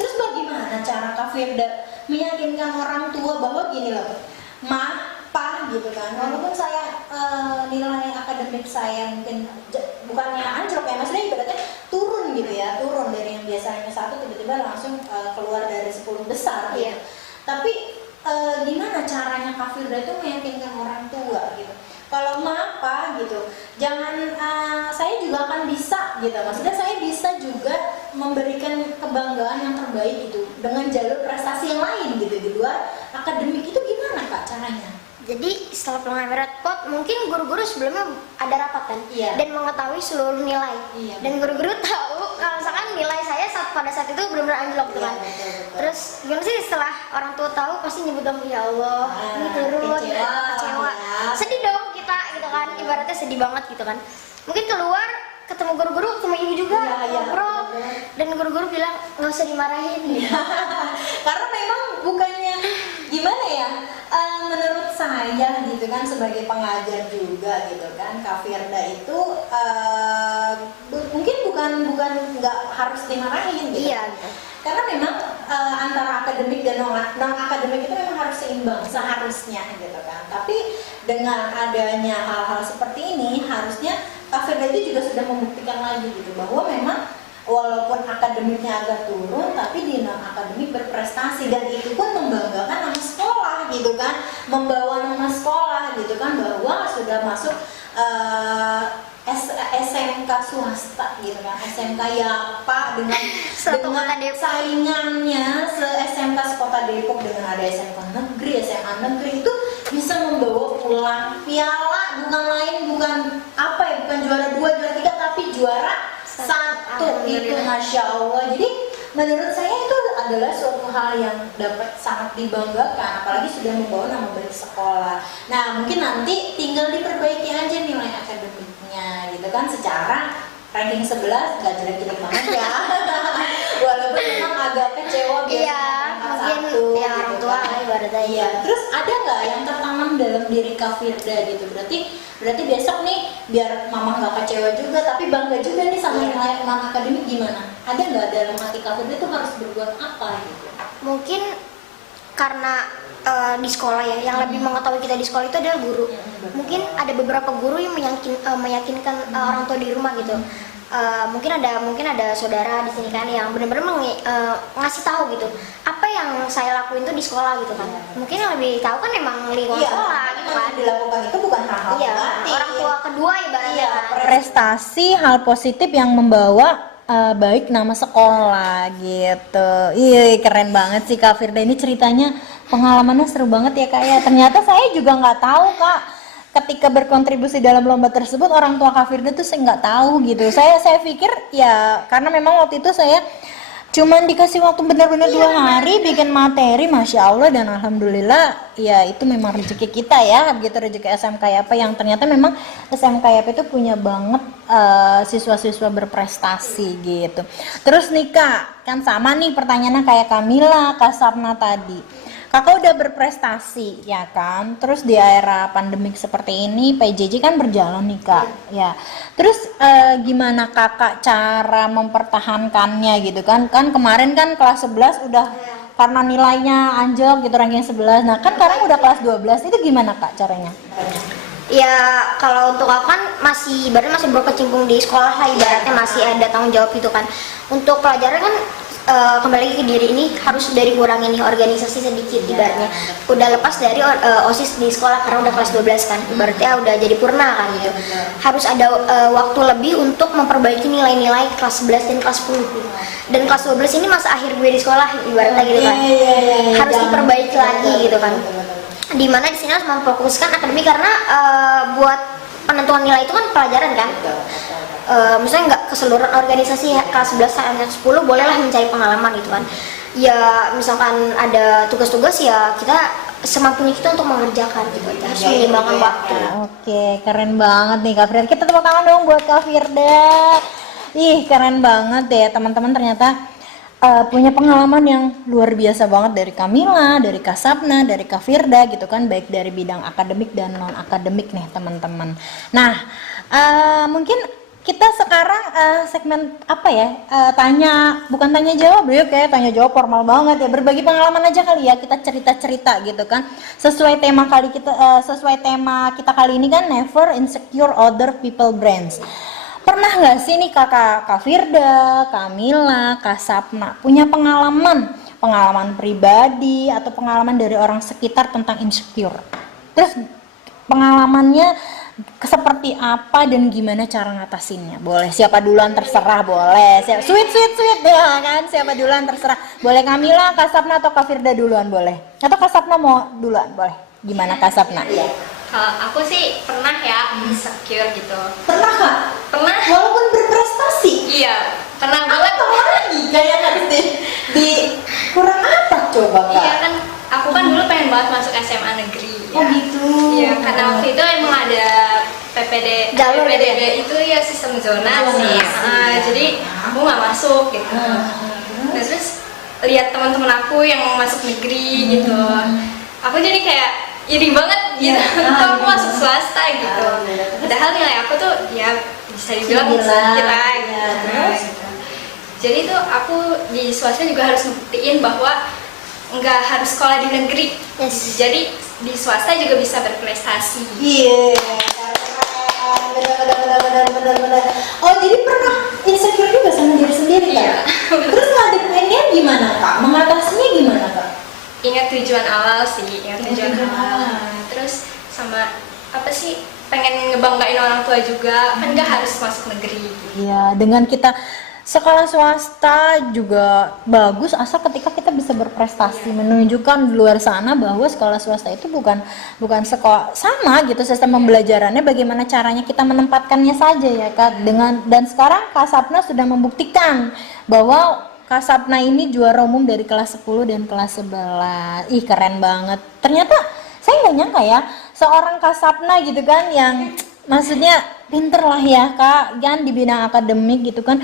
Terus bagaimana cara Kak Firda meyakinkan orang tua bahwa gini loh, Ma, Pa gitu kan. Walaupun saya nilai akademik saya mungkin bukannya anjlok ya, maksudnya ibaratnya turun gitu ya, turun dari yang biasanya 1 tiba-tiba langsung keluar dari 10 besar gitu. Iya. Tapi gimana caranya Kak Firda itu meyakinkan orang tua gitu? Kalau Ma, Pa gitu, jangan saya juga akan bisa gitu. Maksudnya saya bisa juga memberikan kebanggaan yang terbaik gitu dengan jalur prestasi yang lain gitu di luar akademik, itu gimana Kak caranya? Jadi setelah pelanggan rapot, mungkin guru-guru sebelumnya ada rapat kan, Iya. dan mengetahui seluruh nilai. Iya. Dan guru-guru tahu kalau misalkan nilai saya pada saat itu benar-benar anjlok tuh Iya, kan. betul. Terus gimana sih setelah orang tua tahu pasti nyebut dong, ya Allah, ini turun, kecewa. Ya. sedih dong kita gitu kan, ibaratnya sedih banget gitu kan. Mungkin keluar ketemu guru-guru, ketemu ibu juga, Iya, ngobrol, betul. dan guru-guru bilang nggak usah dimarahin. Karena memang bukannya gimana ya, menurut saya gitu kan sebagai pengajar juga gitu kan, Kak Firda itu mungkin bukan nggak harus dimarahin gitu. Iya, gitu. Karena memang antara akademik dan non akademik itu memang harus seimbang seharusnya gitu kan. Tapi dengan adanya hal-hal seperti ini, harusnya Kak Firda itu juga sudah membuktikan lagi gitu bahwa memang walaupun akademiknya agak turun, tapi di non akademik berprestasi, dan itu pun membanggakan nama sekolah gitu kan, membawa nama sekolah gitu kan, bahwa sudah masuk SMK swasta gitu kan, SMK Yapa dengan Satu kota Depok. saingannya se SMK sekota Depok, dengan ada SMK negeri, SMA negeri, itu bisa membawa pulang piala, bukan lain, bukan apa ya, bukan juara 2, juara 3, tapi juara 1 itu, Masya Allah. Jadi menurut saya itu adalah suatu hal yang dapat sangat dibanggakan, apalagi sudah membawa nama baik sekolah. Nah, mungkin nanti tinggal diperbaiki aja nilai akademiknya gitu kan, secara ranking 11 gak jelek-jelek banget ya. Walaupun memang agak kecewa biasanya Iya, angka mungkin 1 ya orang gitu tua kan. ibaratnya. Iya, terus ada nggak yang tertanam dalam diri Kak Firda gitu? Berarti besok nih biar mama nggak kecewa juga, tapi bangga juga nih sama nilai non akademik, gimana? Ada nggak dalam hati Kak Firda itu harus berbuat apa gitu? Mungkin karena di sekolah ya, yang lebih mengetahui kita di sekolah itu adalah guru. Mungkin ada beberapa guru yang meyakinkan orang tua di rumah gitu. Mungkin ada saudara di sini kan yang benar-benar ngasih tahu gitu apa yang saya lakuin tuh di sekolah gitu kan. Mungkin yang lebih tahu kan emang lingkungan sekolah gitu kan. Yang dilakukan itu bukan hal-hal Iya, negatif. orang tua kedua ibaratnya kan. Prestasi, hal positif yang membawa baik nama sekolah gitu. Iya, keren banget sih Kak Firda ini ceritanya, pengalamannya seru banget ya Kak ya. Ternyata saya juga nggak tahu Kak, ketika berkontribusi dalam lomba tersebut orang tua Kak Firda tuh saya nggak tahu gitu. Saya pikir ya karena memang waktu itu saya cuman dikasih waktu benar-benar 2 hari bikin materi, Masya Allah, dan Alhamdulillah ya itu memang rezeki kita ya, begitu rezeki SMK Yapa, yang ternyata memang SMK Yapa itu punya banget siswa-siswa berprestasi gitu. Terus nih Kak, kan sama nih pertanyaannya kayak Kamila, Kak Sapna tadi. Kakak udah berprestasi ya kan, terus di era pandemik seperti ini PJJ kan berjalan nih Kak ya. Terus gimana Kakak cara mempertahankannya gitu kan? Kan kemarin kan kelas 11 udah karena nilainya anjlok gitu, ranking 11. Nah kan sekarang udah kelas 12, itu gimana Kak caranya? Ya kalau untuk aku kan masih berkecimpung di sekolah lah, ibaratnya masih ada tanggung jawab gitu kan. Untuk pelajaran kan kembali lagi ke diri ini harus dari kurangin nih organisasi sedikit ibaratnya. Udah lepas dari OSIS di sekolah karena udah kelas 12 kan, ibaratnya udah jadi purna kan gitu. Harus ada waktu lebih untuk memperbaiki nilai-nilai kelas 11 dan kelas 10. Dan kelas 12 ini masa akhir gue di sekolah ibaratnya gitu kan. Harus diperbaiki lagi gitu kan. Dimana di sini harus memfokuskan akademik karena buat penentuan nilai itu kan pelajaran kan. Misalnya nggak keseluruhan organisasi kelas 11 sampai 10 bolehlah mencari pengalaman gitu kan. Ya misalkan ada tugas-tugas ya kita semampunya kita untuk mengerjakan gitu. Harus menyeimbangkan waktu. Oke, keren banget nih Kak Firda. Kita tepuk tangan dong buat Kak Firda. Ih, keren banget ya teman-teman, ternyata punya pengalaman yang luar biasa banget dari Kamila, dari Kak Sapna, dari Kak Firda gitu kan, baik dari bidang akademik dan non akademik nih teman-teman. Nah, mungkin kita sekarang segmen apa ya, bukan tanya jawab ya, kayak tanya jawab formal banget ya, berbagi pengalaman aja kali ya, kita cerita gitu kan, sesuai tema kita kali ini kan, never insecure other people brands. Pernah nggak sih nih Kak Firda, Kamila, Kak Sapna punya pengalaman pribadi atau pengalaman dari orang sekitar tentang insecure? Terus pengalamannya seperti apa dan gimana cara ngatasinnya? Boleh siapa duluan terserah, boleh. Sweet ya kan, siapa duluan terserah. Boleh Kamila, Kak Sapna atau Kak Firda duluan boleh. Atau Kak Sapna mau duluan, boleh. Gimana Kak Sapna? Kalau aku sih pernah ya insecure gitu. Pernah Kak? Pernah. Walaupun berprestasi. Iya, pernah banget. Apa lagi? Kayak harus di kurang apa coba Kak? Iya kan, aku kan dulu pengen banget masuk SMA negeri. Oh gitu. Iya, karena waktu itu emang ada Jalur PPDB itu ya sistem zonasi. Jadi aku nggak masuk gitu. Nah, terus lihat teman-teman aku yang mau masuk negeri gitu, aku jadi kayak iri banget gitu. Aku masuk swasta gitu. Padahal nilai aku tuh ya bisa dibilang sedikit lah gitu. Jadi tuh aku di swasta juga harus ngebuktiin bahwa nggak harus sekolah di negeri. Jadi di swasta juga bisa berprestasi. Iya. Benar. Oh jadi pernah insecure juga sama diri sendiri Kak? Iya. Terus ngadepinnya gimana Kak? Mengatasinya gimana Kak? Ingat tujuan awal sih, ingat tujuan awal. Terus sama apa sih, pengen ngebanggain orang tua juga, kan nggak harus masuk negeri. Iya, dengan kita sekolah swasta juga bagus asal ketika kita bisa berprestasi, menunjukkan di luar sana bahwa sekolah swasta itu bukan sekolah sama gitu, sistem pembelajarannya bagaimana caranya kita menempatkannya saja ya Kak. Dan sekarang Kak Sapna sudah membuktikan bahwa Kak Sapna ini juara umum dari kelas 10 dan kelas 11. Ih keren banget. Ternyata saya nggak nyangka ya seorang Kak Sapna gitu kan yang maksudnya pinter lah ya Kak, kan di bidang akademik gitu kan,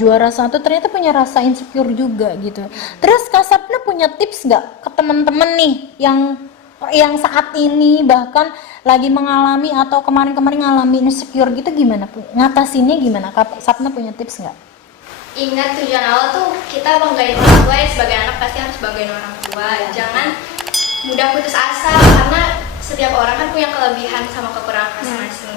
juara satu, ternyata punya rasa insecure juga gitu. Terus Kak Sapna punya tips nggak ke teman-teman nih yang saat ini bahkan lagi mengalami atau kemarin-kemarin ngalami insecure gitu, gimana ngatasinnya gimana? Kak Sapna punya tips nggak? Ingat tujuan awal tuh kita banggain orang tua ya, sebagai anak pasti harus banggain orang tua. Jangan mudah putus asa karena setiap orang kan punya kelebihan sama kekurangan masing-masing.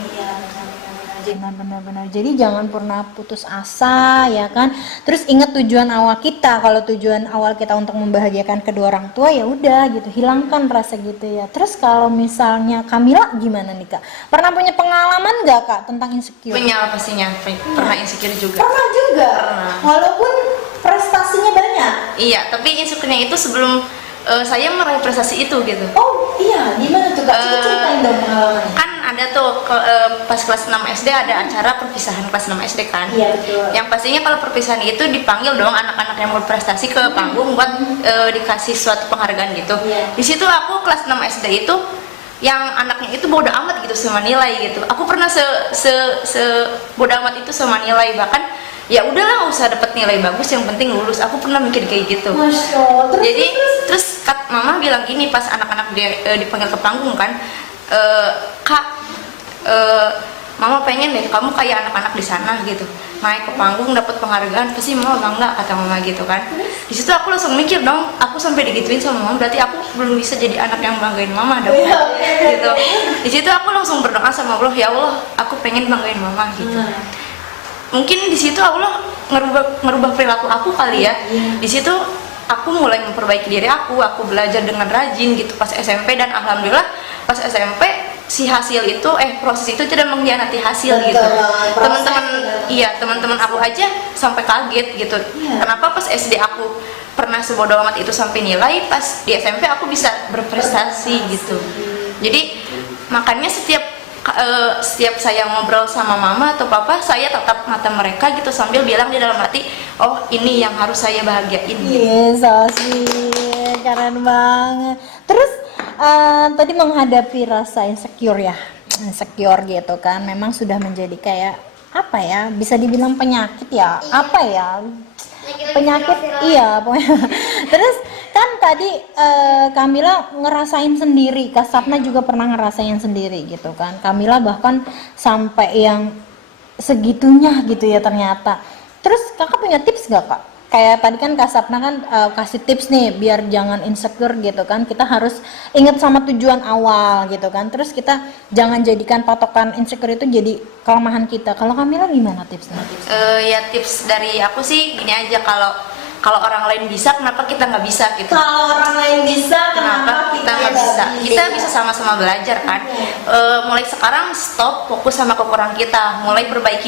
Benar. Jadi jangan pernah putus asa ya kan. Terus ingat tujuan awal kita. Kalau tujuan awal kita untuk membahagiakan kedua orang tua ya udah gitu, hilangkan rasa gitu ya. Terus kalau misalnya Kamila gimana nih Kak? Pernah punya pengalaman nggak Kak tentang insecure? Punya pastinya, pernah insecure juga. Pernah juga. Pernah. Walaupun prestasinya banyak. Iya, tapi insecure-nya itu sebelum saya meraih prestasi itu gitu. Oh iya, gimana tuh Kak? Coba ceritain dong pengalamannya. Kan ada tuh pas kelas 6 SD ada acara perpisahan kelas 6 SD kan. Iya betul. Yang pastinya kalau perpisahan itu dipanggil dong anak-anak yang berprestasi ke panggung buat dikasih suatu penghargaan gitu. Iya. Di situ aku kelas 6 SD itu yang anaknya itu bodo amat gitu sama nilai gitu. Aku pernah bodo amat itu sama nilai, bahkan ya udahlah nggak usah dapat nilai bagus, yang penting lulus. Aku pernah mikir kayak gitu. Masya Allah. Terus Kak Mama bilang gini pas anak-anak dipanggil ke panggung kan, Kak, Mama pengen deh kamu kayak anak-anak di sana gitu, naik ke panggung dapat penghargaan, pasti Mama bangga, kata Mama gitu kan. Di situ aku langsung mikir dong, aku sampai digituin sama Mama, berarti aku belum bisa jadi anak yang banggain Mama dong gitu. Di situ aku langsung berdoa sama Allah, ya Allah, aku pengen banggain Mama gitu. Mungkin di situ Allah ngerubah perilaku aku kali ya. Di situ aku mulai memperbaiki diri aku belajar dengan rajin gitu pas SMP, dan alhamdulillah pas SMP si hasil itu proses itu tidak mengkhianati hasil. Betul, gitu. proses. Teman-teman aku aja sampai kaget gitu. Kenapa pas SD aku pernah sebodoh amat itu sampai nilai, pas di SMP aku bisa berprestasi gitu. Jadi makanya setiap saya ngobrol sama Mama atau Papa, saya tatap mata mereka gitu sambil bilang di dalam hati, oh ini yang harus saya bahagiain. Yes, so sweet, keren banget. Terus tadi menghadapi rasa insecure gitu kan, memang sudah menjadi kayak apa ya, bisa dibilang penyakit ya, apa ya, penyakit iya pokoknya. Terus kan tadi Kamila ngerasain sendiri, Kak Sapna juga pernah ngerasain sendiri gitu kan. Kamila bahkan sampai yang segitunya gitu ya ternyata. Terus Kakak punya tips gak Kak? Kayak tadi kan Kak Sapna kan kasih tips nih biar jangan insecure gitu kan. Kita harus ingat sama tujuan awal gitu kan. Terus kita jangan jadikan patokan insecure itu jadi kelemahan kita. Kalau Kamila gimana tipsnya? Ya tips dari aku sih gini aja, kalau kalau orang lain bisa kenapa kita nggak bisa gitu. Kalau orang lain bisa, kenapa Kita nggak bisa? Kita bisa sama-sama belajar kan. Mulai sekarang stop fokus sama kekurangan kita, mulai memperbaiki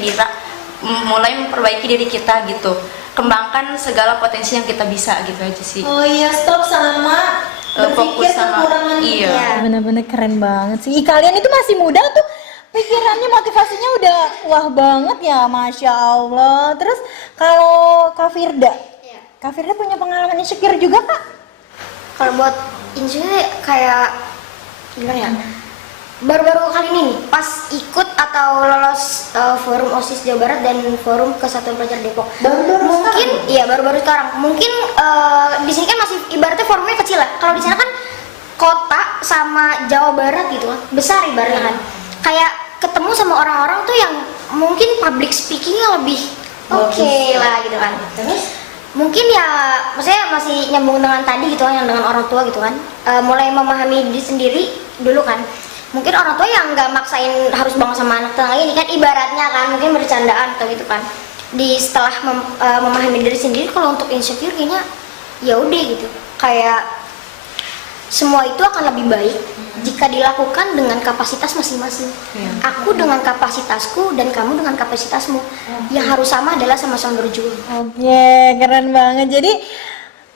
diri kita gitu. Kembangkan segala potensi yang kita bisa gitu aja sih. Oh iya, stop sama berpikir Fokus sama kekurangan iya. kita. Bener-bener keren banget sih. Ih, kalian itu masih muda tuh, pikirannya, motivasinya udah wah banget ya, Masya Allah. Terus kalau Kak Firda, Kak Firda punya pengalaman insecure juga Kak? Kalau buat insecure kayak gimana ya? Baru-baru kali ini nih, pas ikut atau lolos forum OSIS Jawa Barat dan forum Kesatuan Pelajar Depok. Mungkin iya baru-baru sekarang. Mungkin di sini kan masih ibaratnya forumnya kecil ya. Kalau di sana kan kota sama Jawa Barat gitu kan, besar ibaratnya kan. Kayak ketemu sama orang-orang tuh yang mungkin public speakingnya lebih oke lah gitu kan. Terus? Mungkin ya, maksudnya masih nyambung dengan tadi gitu kan, yang dengan orang tua gitu kan. Mulai memahami diri sendiri dulu kan. Mungkin orang tua yang nggak maksain harus banget sama anak tengah ini kan, ibaratnya kan mungkin bercandaan atau gitu kan. Setelah memahami diri sendiri, kalau untuk insecure kayaknya ya udah gitu, kayak semua itu akan lebih baik jika dilakukan dengan kapasitas masing-masing. Aku dengan kapasitasku dan kamu dengan kapasitasmu. Yang harus sama adalah sama-sama berjuang. Oke, keren banget. Jadi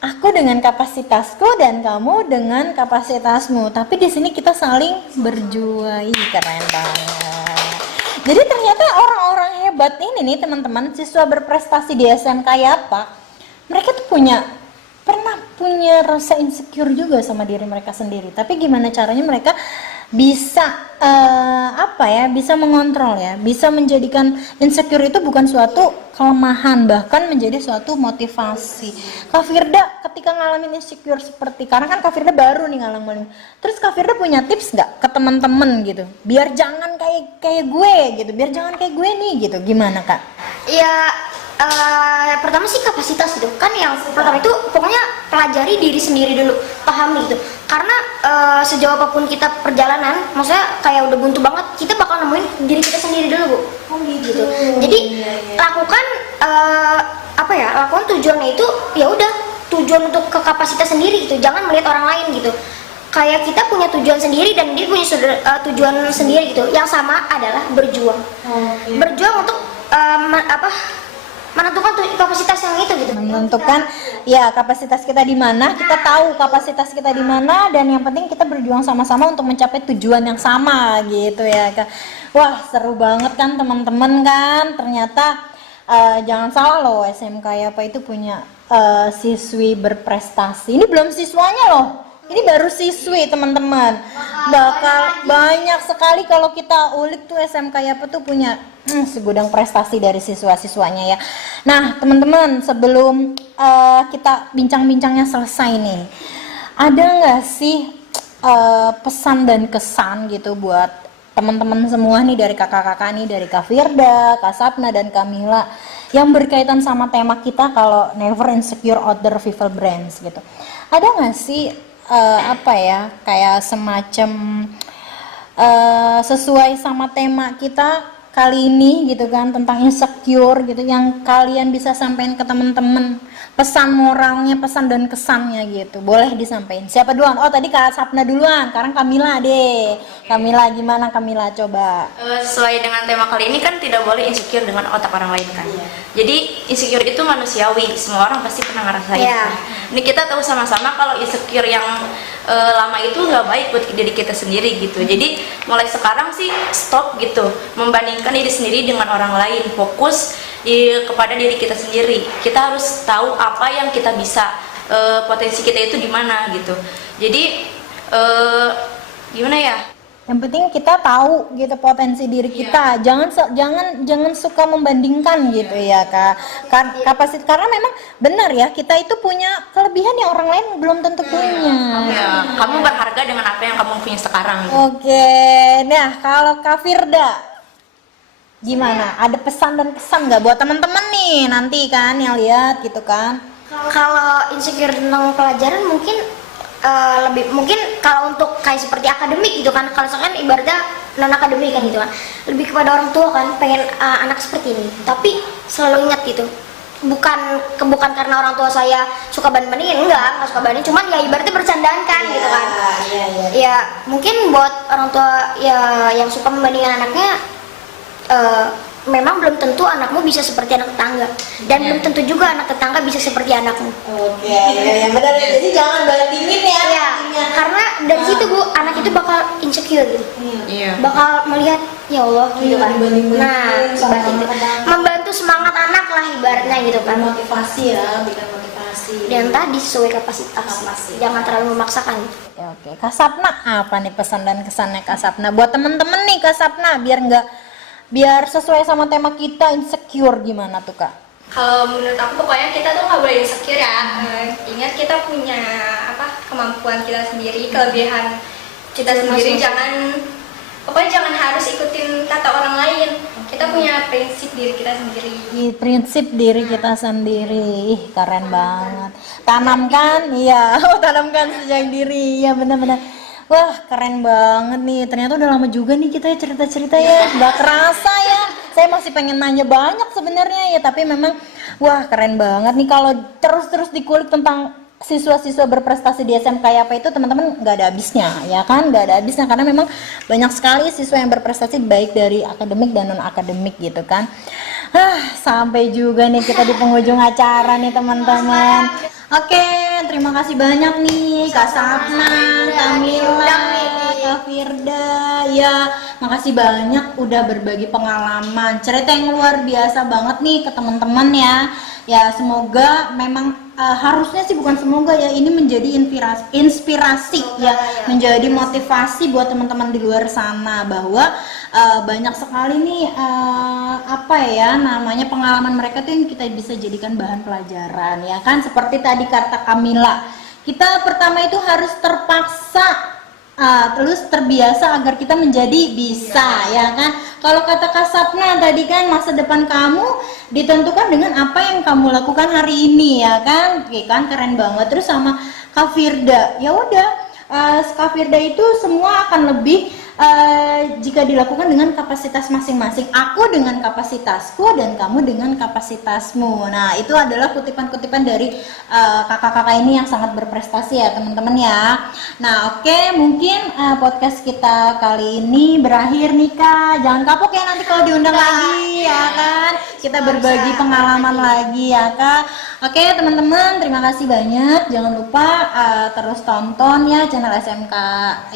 aku dengan kapasitasku dan kamu dengan kapasitasmu. Tapi di sini kita saling berjuang. Ih, keren banget. Jadi ternyata orang-orang hebat ini nih teman-teman, siswa berprestasi di SMK Yapa, mereka tuh pernah punya rasa insecure juga sama diri mereka sendiri. Tapi gimana caranya mereka bisa bisa mengontrol ya, bisa menjadikan insecure itu bukan suatu kelemahan, bahkan menjadi suatu motivasi. Kak Firda ketika ngalamin insecure seperti, karena kan Kak Firda baru nih ngalamin, terus Kak Firda punya tips nggak ke teman-teman gitu, biar jangan kayak gue gitu, biar jangan kayak gue nih gitu, gimana Kak? Ya pertama sih kapasitas gitu kan, yang pertama itu pokoknya pelajari diri sendiri dulu, pahami gitu, karena sejauh apapun kita perjalanan, maksudnya kayak udah buntu banget, kita bakal nemuin diri kita sendiri dulu Bu. Gitu. Jadi lakukan lakukan tujuannya itu ya udah tujuan untuk ke kapasitas sendiri gitu, jangan melihat orang lain gitu. Kayak kita punya tujuan sendiri dan dia punya tujuan sendiri gitu, yang sama adalah berjuang. Berjuang untuk menentukan kapasitas yang itu gitu. Menentukan ya kapasitas kita di mana, kita tahu kapasitas kita di mana, dan yang penting kita berjuang sama-sama untuk mencapai tujuan yang sama gitu ya Kak. Wah, seru banget kan teman-teman kan. Ternyata jangan salah loh, SMK Yapa itu punya siswi berprestasi. Ini belum siswanya loh. Ini baru siswi teman-teman. Bakal banyak sekali kalau kita ulik tuh, SMK Yapa tuh punya segudang prestasi dari siswa-siswanya ya. Nah teman-teman, sebelum kita bincang-bincangnya selesai nih, ada nggak sih pesan dan kesan gitu buat teman-teman semua nih, dari kakak-kakak nih, dari Kak Firda, Kak Sapna, dan Kamila, yang berkaitan sama tema kita kalau never insecure other people brands gitu. Ada nggak sih kayak semacam sesuai sama tema kita kali ini gitu kan, tentang insecure gitu, yang kalian bisa sampaikan ke teman-teman, pesan moralnya, pesan dan kesannya gitu, boleh disampaikan. Siapa duluan? Oh tadi Kak Sapna duluan, sekarang Kamila deh. Kamila, gimana Kamila, coba. Sesuai dengan tema kali ini kan tidak boleh insecure dengan otak orang lain kan. Jadi insecure itu manusiawi, semua orang pasti pernah ngerasain. Ini kita tahu sama-sama kalau insecure yang lama itu nggak baik buat diri kita sendiri gitu. Jadi mulai sekarang sih stop gitu, membandingkan diri sendiri dengan orang lain, fokus kepada diri kita sendiri. Kita harus tahu apa yang kita bisa, potensi kita itu di mana gitu. Jadi gimana ya? Yang penting kita tahu gitu potensi diri kita. Jangan suka membandingkan gitu ya Kak. Kapasitas, karena memang benar ya, kita itu punya kelebihan yang orang lain belum tentu punya. Kamu berharga dengan apa yang kamu punya sekarang. Oke. Nah, kalau Kak Firda gimana? Ada pesan dan kesan nggak buat teman-teman nih nanti kan yang lihat gitu kan? Kalau insecure tentang pelajaran mungkin lebih, mungkin kalau untuk kayak seperti akademik gitu kan, kalau misalkan ibaratnya non akademik kan gitu kan, lebih kepada orang tua kan pengen anak seperti ini, tapi selalu ingat gitu, bukan karena orang tua saya suka bandingin, nggak suka banding, cuman ya ibaratnya bercandaan kan gitu kan. Ya mungkin buat orang tua ya yang suka membandingkan anaknya, memang belum tentu anakmu bisa seperti anak tetangga, dan belum tentu juga anak tetangga bisa seperti anakmu. Oke, ya benar. Jadi jangan bandingin ya. Ya, karena dari situ Bu, anak itu bakal insecure gitu. Iya. Bakal melihat ya Allah gitu kan. dibanding-bandingin Nah, sama seperti itu. tetangga. Membantu semangat anak lah ibaratnya gitu kan. Motivasi ya, bikin motivasi. Dan tadi sesuai kapasitas. Jangan terlalu memaksakan. Ya, oke, Kak Sapna, apa nih pesan dan kesannya Kak Sapna buat temen-temen nih Kak Sapna, biar sesuai sama tema kita, insecure gimana tuh Kak? Kalau menurut aku pokoknya kita tuh nggak boleh insecure ya. Ingat kita punya kemampuan kita sendiri, kelebihan kita sendiri. Pokoknya jangan harus ikutin kata orang lain. Kita punya prinsip diri kita sendiri. Prinsip diri kita sendiri. Ih, keren banget. Tanamkan, iya. Tanamkan sejak diri. Iya, benar-benar. Wah, keren banget nih. Ternyata udah lama juga nih kita cerita-cerita ya. Gak kerasa ya. Saya masih pengen nanya banyak sebenarnya ya, tapi memang wah, keren banget nih kalau terus-terus dikulik tentang siswa-siswa berprestasi di SMK apa itu, teman-teman nggak ada habisnya ya kan, nggak ada habisnya karena memang banyak sekali siswa yang berprestasi baik dari akademik dan non akademik gitu kan. Sampai juga nih kita di penghujung acara nih teman-teman. Oke, terima kasih banyak nih Kak Sapna, Kamila, Kak Firda. Ya, makasih banyak udah berbagi pengalaman. Cerita yang luar biasa banget nih ke teman-teman ya. Ya, semoga memang harusnya sih bukan semoga ya, ini menjadi inspirasi ya, menjadi motivasi buat teman-teman di luar sana bahwa banyak sekali nih namanya pengalaman mereka tuh yang kita bisa jadikan bahan pelajaran ya kan. Seperti tadi kata Kamila, kita pertama itu harus terpaksa terus terbiasa agar kita menjadi bisa ya kan. Kalau kata Kak Sapna tadi kan, masa depan kamu ditentukan dengan apa yang kamu lakukan hari ini ya kan. Oke kan, keren banget. Terus sama Kak Firda, ya udah Kak Firda itu semua akan lebih jika dilakukan dengan kapasitas masing-masing. Aku dengan kapasitasku dan kamu dengan kapasitasmu. Nah, itu adalah kutipan-kutipan dari kakak-kakak ini yang sangat berprestasi ya teman-teman ya. Nah, oke, mungkin podcast kita kali ini berakhir nih Kak. Jangan kapok ya nanti kalau diundang lagi ya kan. Kita berbagi pengalaman lagi ya Kak. Oke teman-teman, terima kasih banyak. Jangan lupa terus tonton ya channel SMK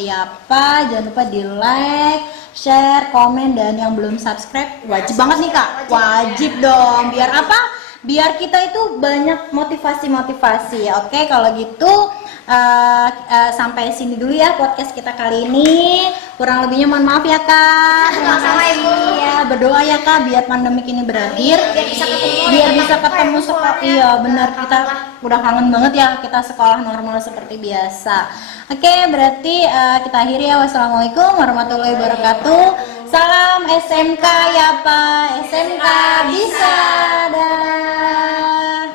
Yapa. Jangan lupa di like, share, komen, dan yang belum subscribe wajib banget nih Kak. Wajib dong. Biar apa? Biar kita itu banyak motivasi-motivasi. Oke, kalau gitu sampai sini dulu ya podcast kita kali ini. Kurang lebihnya mohon maaf ya Kak. Terima kasih ya. Berdoa ya Kak biar pandemik ini berakhir. Biar bisa ketemu sekolah. Iya benar, kita udah kangen banget ya kita sekolah normal seperti biasa. Oke, berarti kita akhiri ya. Wassalamualaikum warahmatullahi wabarakatuh. Salam SMK Yapa. SMK bisa. Dah.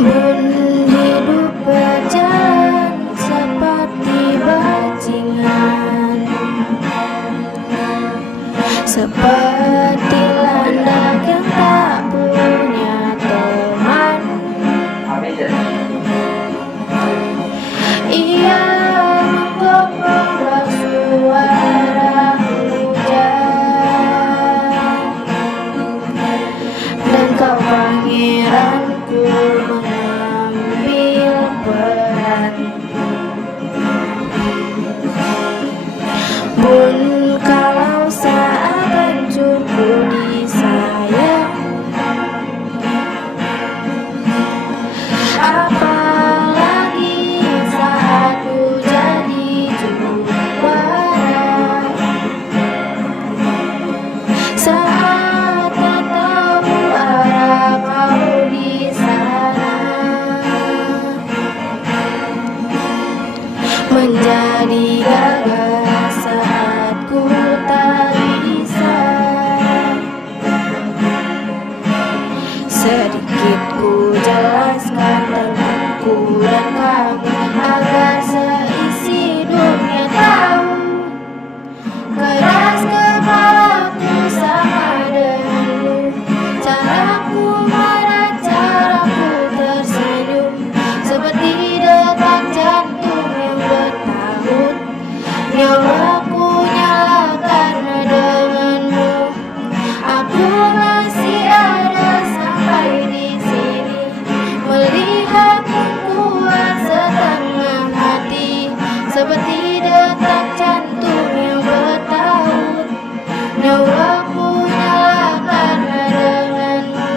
Bun hidup berjalan seperti bajingan, seperti landak yang tak punya teman. Ia menggonggong suara hujan, dan kau pangeranku mengambil peran. Bun, kalau saat menjadi gagal saat ku tak bisa. Sedikit ku jelaskan tentangku dan kamu agar seisi dunia tahu. Keras kepalaku sama denganmu, caraku marah, caraku tersenyum, seperti detak jantung yang bertaut. Nyawaku nyala karena denganmu. Aku masih ada sampai di sini, melihatmu kuat setengah hati, seperti detak jantung yang bertaut. Nyawaku nyala karena denganmu.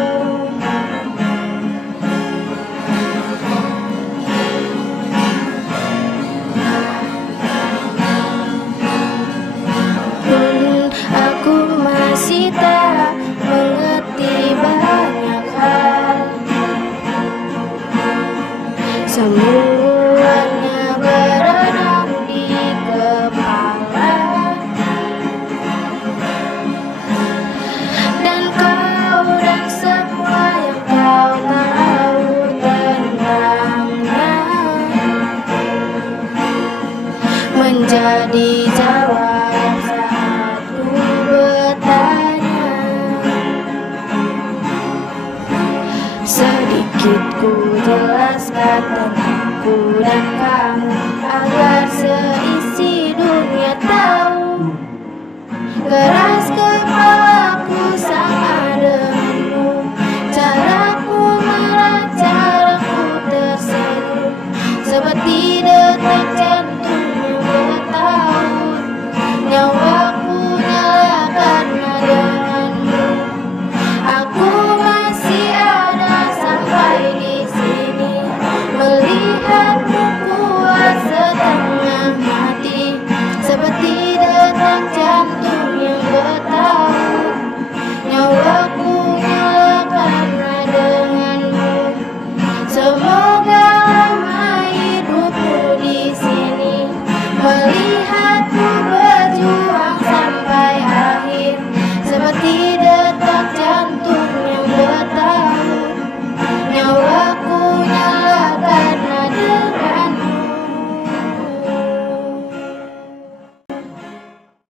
Pun aku masih tak mengerti banyak hal, semuanya berenang di kepala. Dan kau dan semua yang kau tahu tentangnya menjadi jawab saat ku bertanya. Sedikit ku jelaskan tentangku dan kamu agar seisi dunia tahu. Keras kepalaku sama denganmu, caraku marah, caraku tersenyum, seperti